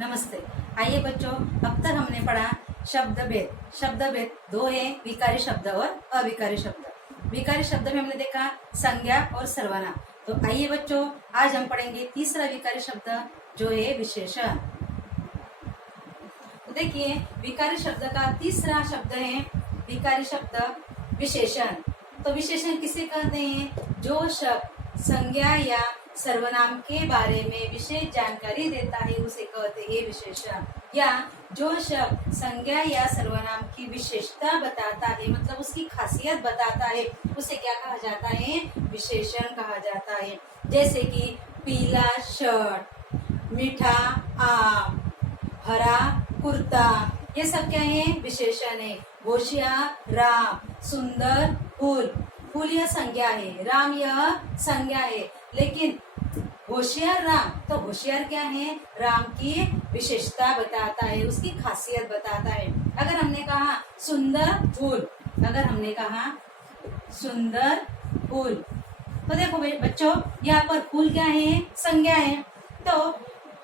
नमस्ते। आइए बच्चों, अब तक हमने पढ़ा शब्द भेद। शब्द भेद दो है, विकारी शब्द और अविकारी शब्द। विकारी शब्द में हमने देखा संज्ञा और सर्वनाम। तो आइए बच्चों, आज हम पढ़ेंगे तीसरा विकारी शब्द जो है विशेषण। तो देखिए, विकारी शब्द का तीसरा शब्द है विकारी शब्द विशेषण। तो विशेषण किसे कहते हैं? जो शब्द संज्ञा या सर्वनाम के बारे में विशेष जानकारी देता है उसे कहते हैं विशेषण। या जो शब्द संज्ञा या सर्वनाम की विशेषता बताता है, मतलब उसकी खासियत बताता है, उसे क्या कहा जाता है? विशेषण कहा जाता है। जैसे कि पीला शर्ट, मीठा आम, हरा कुर्ता, ये सब क्या है? विशेषण है। होशियार राम, सुंदर फूल। फूल यह संज्ञा है, राम यह संज्ञा है। लेकिन होशियार राम, तो होशियार क्या है? राम की विशेषता बताता है, उसकी खासियत बताता है। अगर हमने कहा सुंदर फूल, अगर हमने कहा सुंदर फूल, तो देखो बच्चों, यहाँ पर फूल क्या है? संज्ञा है। तो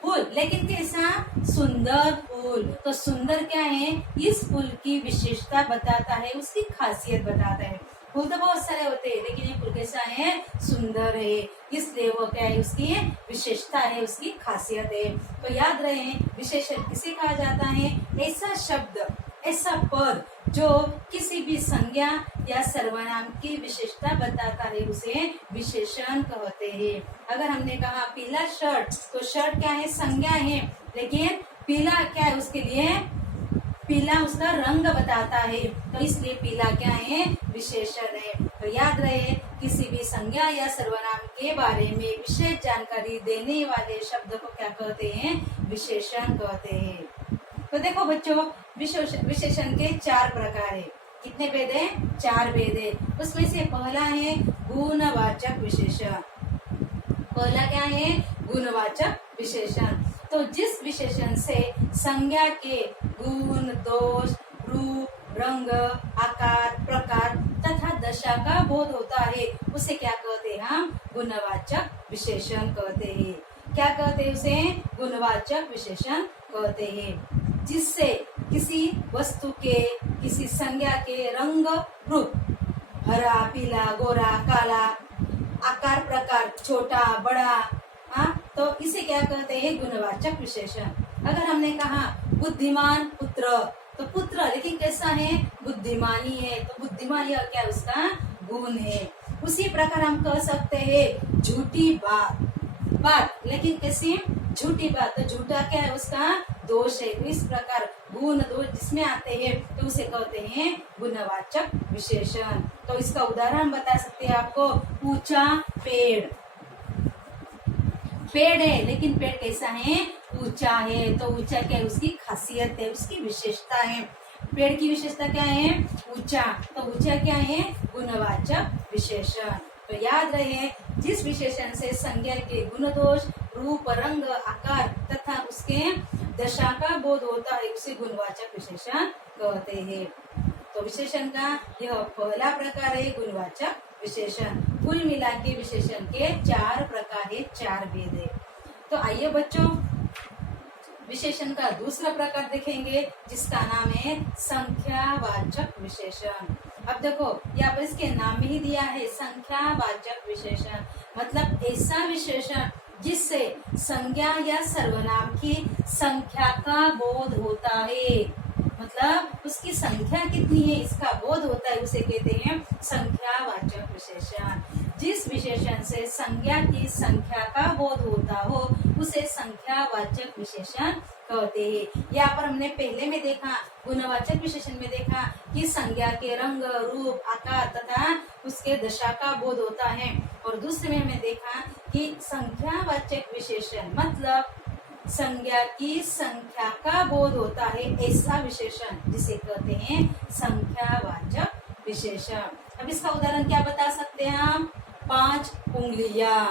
फूल, लेकिन कैसा? सुंदर फूल। तो सुंदर क्या है? इस फूल की विशेषता बताता है, उसकी खासियत बताता है। फूल तो बहुत सारे होते हैं, लेकिन ये फूल कैसा है? सुंदर है, इसलिए वो क्या है? उसकी विशेषता है, उसकी खासियत है। तो याद रहे, विशेषण किसे कहा जाता है? ऐसा शब्द, ऐसा पद जो किसी भी संज्ञा या सर्वनाम की विशेषता बताता है, उसे विशेषण कहते हैं। अगर हमने कहा पीला शर्ट, तो शर्ट क्या है? संज्ञा है, लेकिन पीला क्या है? उसके लिए पीला उसका रंग बताता है, तो इसलिए पीला क्या है? विशेषण है। तो याद रहे, किसी भी संज्ञा या सर्वनाम के बारे में विशेष जानकारी देने वाले शब्द को क्या कहते हैं? विशेषण कहते हैं। तो देखो बच्चों, विशेषण के 4 प्रकार है। कितने भेद है? 4 भेद है। उसमें से पहला है गुणवाचक विशेषण। पहला क्या है? गुणवाचक विशेषण। तो जिस विशेषण से संज्ञा के गुण, दोष, रूप, रंग, आकार, प्रकार तथा दशा का बोध होता है, उसे क्या कहते हैं? हम गुणवाचक विशेषण कहते हैं। क्या कहते हैं उसे? गुणवाचक विशेषण कहते हैं। जिससे किसी वस्तु के, किसी संज्ञा के रंग, रूप, हरा, पीला, गोरा, काला, आकार, प्रकार, छोटा, बड़ा, तो इसे क्या कहते हैं? गुणवाचक विशेषण। अगर हमने कहा बुद्धिमान पुत्र, तो पुत्र लेकिन कैसा है? बुद्धिमानी है, तो बुद्धिमान यह क्या? उसका गुण है। उसी प्रकार हम कह सकते हैं झूठी बात, लेकिन कैसी? झूठी बात, तो झूठा क्या है? उसका दोष है। तो इस प्रकार गुण, दोष जिसमें आते हैं, तो उसे कहते हैं गुणवाचक विशेषण। तो इसका उदाहरण बता सकते हैं आपको। ऊंचा पेड़ है, लेकिन पेड़ कैसा है? ऊंचा है, तो ऊंचा क्या है? उसकी खासियत है, उसकी विशेषता है। पेड़ की विशेषता क्या है? ऊंचा, तो ऊंचा क्या है? गुणवाचक विशेषण। तो याद रहे, जिस विशेषण से संज्ञा के गुण, दोष, रूप, रंग, आकार तथा उसके दशा का बोध होता है, उसे गुणवाचक विशेषण कहते हैं। तो विशेषण का यह पहला प्रकार है गुणवाचक विशेषण। कुल मिला के विशेषण के 4 प्रकार है, 4 भेद है। तो आइए बच्चों, विशेषण का दूसरा प्रकार देखेंगे, जिसका नाम है संख्यावाचक विशेषण। अब देखो, यहाँ पर इसके नाम में ही दिया है संख्यावाचक विशेषण। मतलब ऐसा विशेषण जिससे संज्ञा या सर्वनाम की संख्या का बोध होता है, मतलब उसकी संख्या कितनी है इसका बोध होता है, उसे कहते हैं संख्यावाचक विशेषण। जिस विशेषण से संज्ञा की संख्या का बोध होता हो, उसे संख्यावाचक विशेषण कहते हैं। यहाँ पर हमने पहले में देखा, गुणवाचक विशेषण में देखा कि संज्ञा के रंग, रूप, आकार तथा उसके दशा का बोध होता है। और दूसरे में हमने देखा कि संख्यावाचक विशेषण मतलब संज्ञा की संख्या का बोध होता है, ऐसा विशेषण जिसे कहते हैं संख्यावाचक विशेषण। अब इसका उदाहरण क्या बता सकते हैं हम? 5 उंगलियां,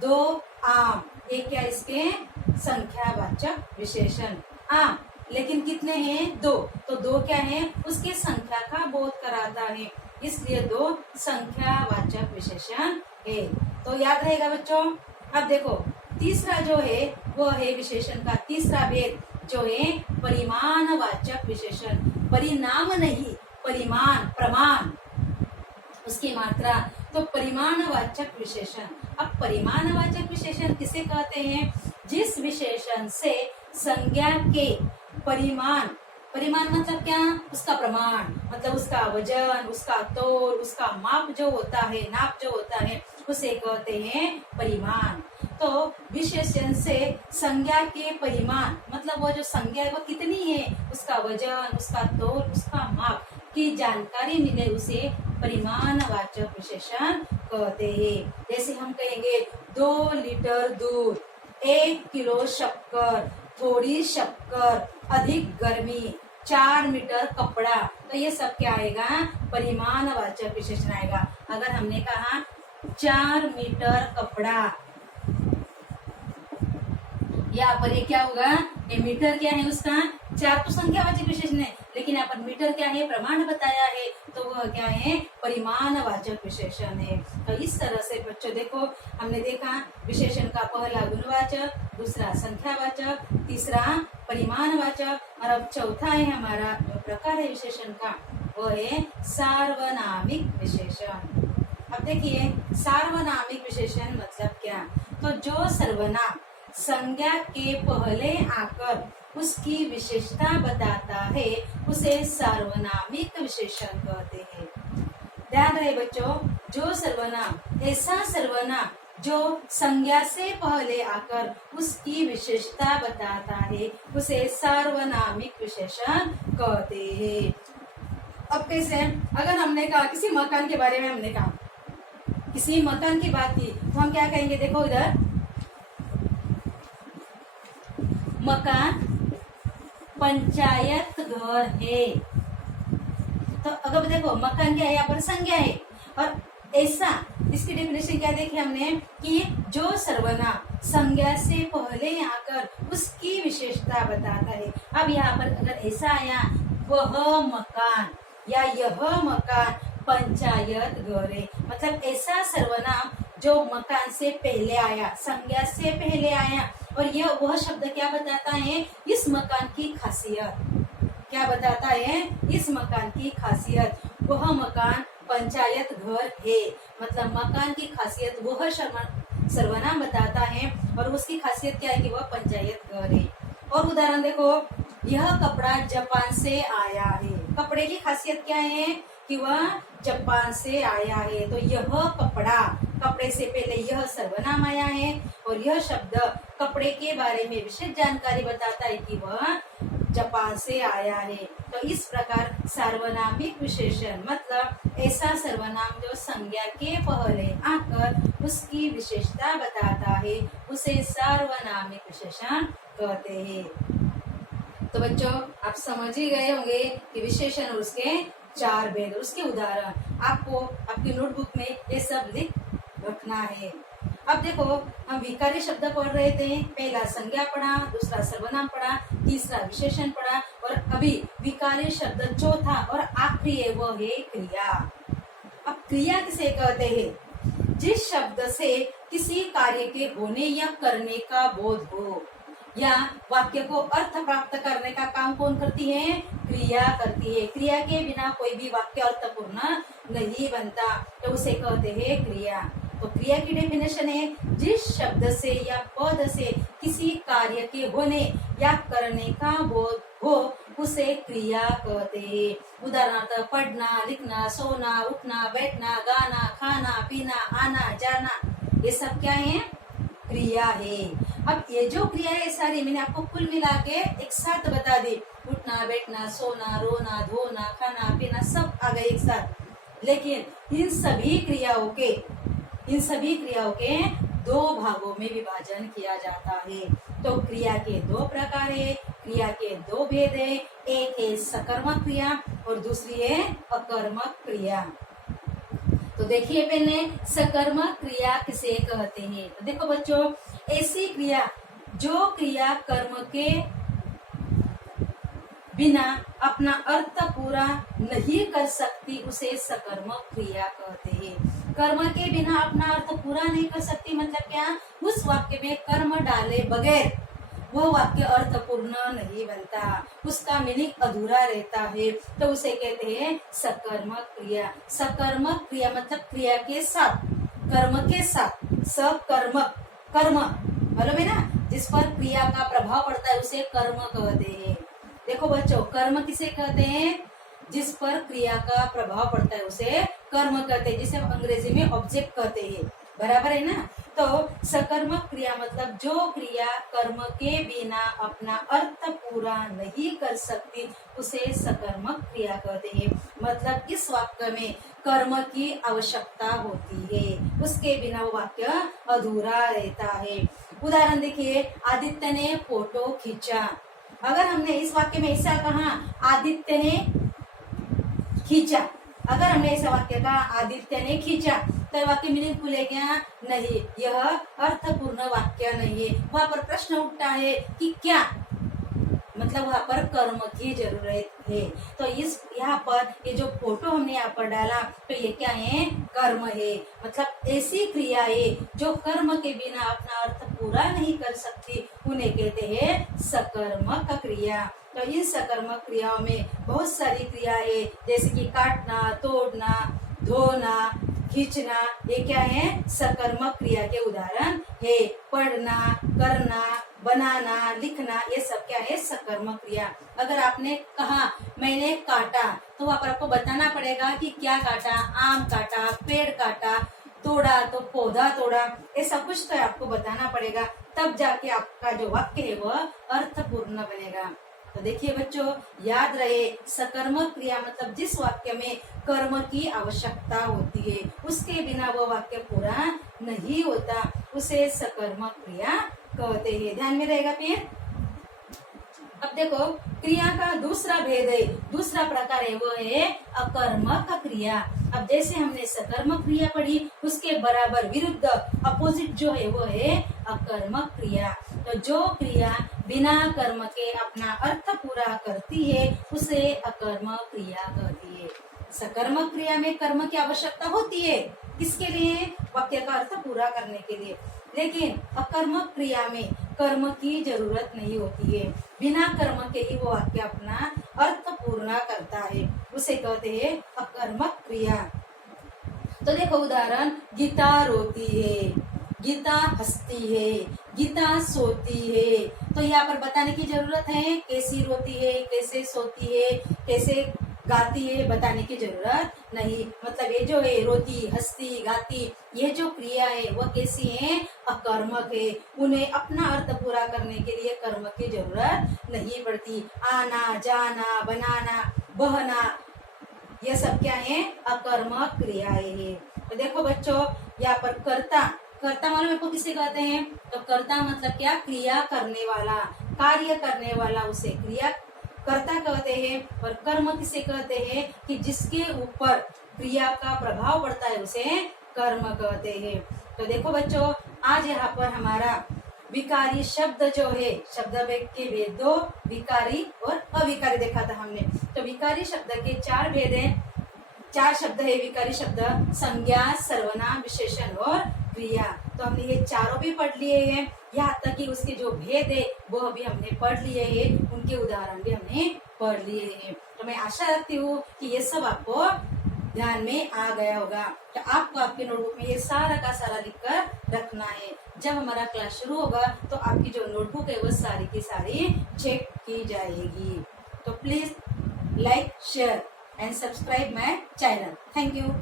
2 आम, ये क्या? इसके संख्यावाचक विशेषण। आम, लेकिन कितने हैं? 2, तो 2 क्या है? उसकी संख्या का बोध कराता है, इसलिए 2 संख्यावाचक विशेषण है। तो याद रहेगा बच्चों। अब देखो, तीसरा जो है वो है विशेषण का तीसरा भेद जो है परिमाणवाचक विशेषण। परिणाम नहीं, परिमाण, प्रमाण, उसकी मात्रा, तो परिमाणवाचक विशेषण। अब परिमाणवाचक विशेषण किसे कहते हैं? जिस विशेषण से संज्ञा के परिमाण, परिमाण मतलब क्या? उसका प्रमाण, मतलब उसका वजन, उसका तोल, उसका माप जो होता है, नाप जो होता है, उसे कहते हैं परिमाण। तो विशेषण से संज्ञा के परिमाण, मतलब वो जो संज्ञा है वो कितनी है, उसका वजन, उसका तोल, उसका माप की जानकारी मिले, उसे परिमाणवाचक विशेषण कहते हैं। जैसे हम कहेंगे 2 लीटर दूध, 1 किलो शक्कर, थोड़ी शक्कर, अधिक गर्मी, 4 मीटर कपड़ा, तो ये सब क्या आएगा? परिमाणवाचक विशेषण आएगा। अगर हमने कहा 4 मीटर कपड़ा, यहाँ पर ये क्या होगा? ये मीटर क्या है उसका? 4 तो संख्यावाचक विशेषण है, लेकिन यहाँ पर मीटर क्या है? प्रमाण बताया है, तो वह क्या है? परिमाणवाचक विशेषण है। तो इस तरह से बच्चों देखो, हमने देखा विशेषण का पहला गुणवाचक, दूसरा संख्यावाचक, तीसरा परिमाणवाचक, और अब चौथा है हमारा जो प्रकार है विशेषण का, वो है सार्वनामिक विशेषण। अब देखिए सार्वनामिक विशेषण मतलब क्या? तो जो सर्वनाम संज्ञा के पहले आकर उसकी विशेषता बताता है, उसे सार्वनामिक विशेषण कहते हैं। ध्यान रहे बच्चों, जो सर्वनाम, ऐसा सर्वनाम जो संज्ञा से पहले आकर उसकी विशेषता बताता है, उसे सार्वनामिक विशेषण कहते हैं। अब कैसे? अगर हमने कहा किसी मकान के बारे में, हमने कहा किसी मकान की बात की, तो हम क्या कहेंगे? देखो इधर, मकान पंचायत घर है। तो अगर देखो मकान क्या है? यहाँ पर संज्ञा है, और ऐसा, इसकी डेफिनेशन क्या देखी हमने कि जो सर्वनाम संज्ञा से पहले आकर उसकी विशेषता बताता है। अब यहाँ पर अगर ऐसा आया, वह मकान या यह मकान पंचायत घर है, मतलब ऐसा सर्वनाम जो मकान से पहले आया, संज्ञा से पहले आया, और यह वह शब्द क्या बताता है? इस मकान की खासियत। क्या बताता है? इस मकान की खासियत। वह मकान पंचायत घर है, मतलब मकान की खासियत वह सर्वनाम बताता है, और उसकी खासियत क्या है? कि वह पंचायत घर है। और उदाहरण देखो, यह कपड़ा जापान से आया है। कपड़े की खासियत क्या है? कि वह जापान से आया है। तो यह कपड़ा, कपड़े से पहले यह सर्वनाम आया है, और यह शब्द कपड़े के बारे में विशेष जानकारी बताता है कि वह जापान से आया है। तो इस प्रकार सार्वनामिक विशेषण मतलब ऐसा सर्वनाम जो संज्ञा के पहले आकर उसकी विशेषता बताता है, उसे सार्वनामिक विशेषण कहते हैं। तो बच्चों आप समझ ही गए होंगे कि विशेषण और उसके 4 भेद, उसके उदाहरण आपको आपकी नोटबुक में ये सब लिख रखना है। अब देखो, हम विकारी शब्द पढ़ रहे थे। पहला संज्ञा पढ़ा, दूसरा सर्वनाम पढ़ा, तीसरा विशेषण पढ़ा, और अभी विकारी शब्द चौथा और आखिरी है वो है क्रिया। अब क्रिया किसे कहते हैं? जिस शब्द से किसी कार्य के होने या करने का बोध हो, या वाक्य को अर्थ प्राप्त करने का काम कौन करती है? क्रिया करती है। क्रिया के बिना कोई भी वाक्य अर्थपूर्ण नहीं बनता, तो उसे कहते हैं क्रिया। तो क्रिया की डेफिनेशन है, जिस शब्द से या पद से किसी कार्य के होने या करने का बोध हो, उसे क्रिया कहते हैं। उदाहरणार्थ पढ़ना, लिखना, सोना, उठना, बैठना, गाना, खाना, पीना, आना, जाना, ये सब क्या है? क्रिया है। अब ये जो क्रिया है सारी मैंने आपको कुल मिला के एक साथ बता दी। उठना, बैठना, सोना, रोना, धोना, खाना, पीना, सब आ गए एक साथ। लेकिन इन सभी क्रियाओं के 2 भागों में विभाजन किया जाता है। तो क्रिया के 2 प्रकार है, क्रिया के 2 भेद है। एक है सकर्मक क्रिया और दूसरी है अकर्मक क्रिया। तो देखिए पहले सकर्मक क्रिया किसे कहते हैं? तो देखो बच्चों, ऐसी क्रिया जो क्रिया कर्म के बिना अपना अर्थ पूरा नहीं कर सकती, उसे सकर्मक क्रिया कहते हैं। कर्म के बिना अपना अर्थ पूरा नहीं कर सकती, मतलब क्या, उस वाक्य में कर्म डाले बगैर वह वाक्य अर्थपूर्ण नहीं बनता, उसका मीनिंग अधूरा रहता है, तो उसे कहते हैं सकर्मक क्रिया। सकर्मक क्रिया मतलब क्रिया के साथ, कर्म के साथ, सकर्मक, कर्म मालूम है ना, जिस पर क्रिया का प्रभाव पड़ता है उसे कर्म कहते हैं। देखो बच्चों, कर्म किसे कहते हैं, जिस पर क्रिया का प्रभाव पड़ता है उसे कर्म कहते हैं, जिसे हम अंग्रेजी में ऑब्जेक्ट कहते हैं, बराबर है ना। तो सकर्मक क्रिया मतलब जो क्रिया कर्म के बिना अपना अर्थ पूरा नहीं कर सकती उसे सकर्मक क्रिया कहते हैं। मतलब इस वाक्य में कर्म की आवश्यकता होती है, उसके बिना वो वाक्य अधूरा रहता है। उदाहरण देखिए, आदित्य ने फोटो खींचा। अगर हमने इस वाक्य में ऐसा कहा आदित्य ने खींचा, अगर हमने ऐसा वाक्य कहा आदित्य ने खींचा, तो वाक्य मीनिंग खुलेगा नहीं, यह अर्थपूर्ण वाक्य नहीं है। वहां पर प्रश्न उठता है कि क्या, मतलब वहां पर कर्म की जरूरत है। तो इस यहाँ पर ये जो फोटो हमने यहाँ पर डाला तो ये क्या है, कर्म है। मतलब ऐसी क्रियाएं जो कर्म के बिना अपना अर्थ पूरा नहीं कर सकती उन्हें कहते हैं सकर्मक क्रिया। तो इन सकर्मक क्रियाओं में बहुत सारी क्रियाएं जैसे कि काटना, तोड़ना, धोना, खींचना, ये क्या है, सकर्मक क्रिया के उदाहरण है। पढ़ना, करना, बनाना, लिखना, ये सब क्या है, सकर्मक क्रिया। अगर आपने कहा मैंने काटा, तो वहां पर आपको बताना पड़ेगा कि क्या काटा, आम काटा, पेड़ काटा, तोड़ा तो पौधा तोड़ा, ऐसा कुछ तो आपको बताना पड़ेगा, तब जाके आपका जो वाक्य है वह अर्थपूर्ण बनेगा। तो देखिए बच्चों, याद रहे सकर्मक क्रिया मतलब जिस वाक्य में कर्म की आवश्यकता होती है, उसके बिना वो वाक्य पूरा नहीं होता, उसे सकर्मक क्रिया कहते हैं। ध्यान में रहेगा। फिर अब देखो, क्रिया का दूसरा भेद है, दूसरा प्रकार है, वो है अकर्मक क्रिया। अब जैसे हमने सकर्मक क्रिया पढ़ी, उसके बराबर विरुद्ध अपोजिट जो है वो है अकर्मक क्रिया। तो जो क्रिया बिना कर्म के अपना अर्थ पूरा करती है उसे अकर्मक क्रिया कहती है। सकर्मक क्रिया में कर्म की आवश्यकता होती है, किसके लिए, वाक्य का अर्थ पूरा करने के लिए, लेकिन अकर्मक क्रिया में कर्म की जरूरत नहीं होती है, बिना कर्म के ही वो वाक्य अपना अर्थ पूर्ण करता है, उसे कहते हैं अकर्मक क्रिया। तो देखो उदाहरण, गीता रोती है, गीता हंसती है, गीता सोती है। तो यहाँ पर बताने की जरूरत है कैसी रोती है, कैसे सोती है, कैसे गाती है, बताने की जरूरत नहीं। मतलब ये जो है रोती, हंसती, गाती, ये जो क्रिया है वह कैसी है, अकर्मक है, उन्हें अपना अर्थ पूरा करने के लिए कर्म की जरूरत नहीं पड़ती। आना, जाना, बनाना, बहना, ये सब क्या है, अकर्मक क्रियाएं है। तो देखो बच्चों, यहाँ पर कर्ता, कर्ता मालूम आपको किसे कहते हैं, तो कर्ता मतलब क्या, क्रिया करने वाला, कार्य करने वाला, उसे क्रिया कर्ता कहते हैं। और कर्म किसे कहते हैं, कि जिसके ऊपर क्रिया का प्रभाव पड़ता है उसे कर्म कहते हैं। तो देखो बच्चों, आज यहाँ पर हमारा विकारी शब्द जो है, शब्द के भेद दो, विकारी और अविकारी देखा था हमने। तो विकारी शब्द के 4 भेद हैं, 4 शब्द है विकारी शब्द, संज्ञा, सर्वनाम, विशेषण और क्रिया। तो हमने ये चारों भी पढ़ लिए हैं, यहाँ तक कि उसके जो भेद है वो भी हमने पढ़ लिए हैं, उनके उदाहरण भी हमने पढ़ लिए हैं। तो मैं आशा रखती हूँ कि ये सब आपको ध्यान में आ गया होगा। तो आपको आपके नोटबुक में ये सारा का सारा लिखकर रखना है। जब हमारा क्लास शुरू होगा तो आपकी जो नोटबुक है वो सारी की सारी चेक की जाएगी। तो please like, share and subscribe my channel. Thank you.